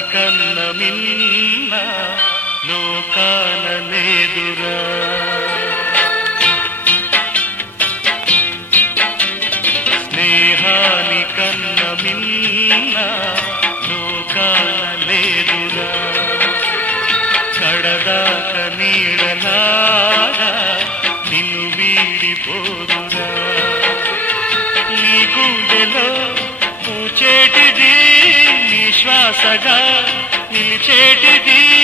కన్న మిన్న లోకాన లేదురా. స్నేహాని కన్న మిన్న లోకాన లేదురా. కడదాక నీడలాగా నిన్ను వీడిపోదురా. నీ గుండెలో పూచేటిది నీ శ్వాసగా నిలిచేటిది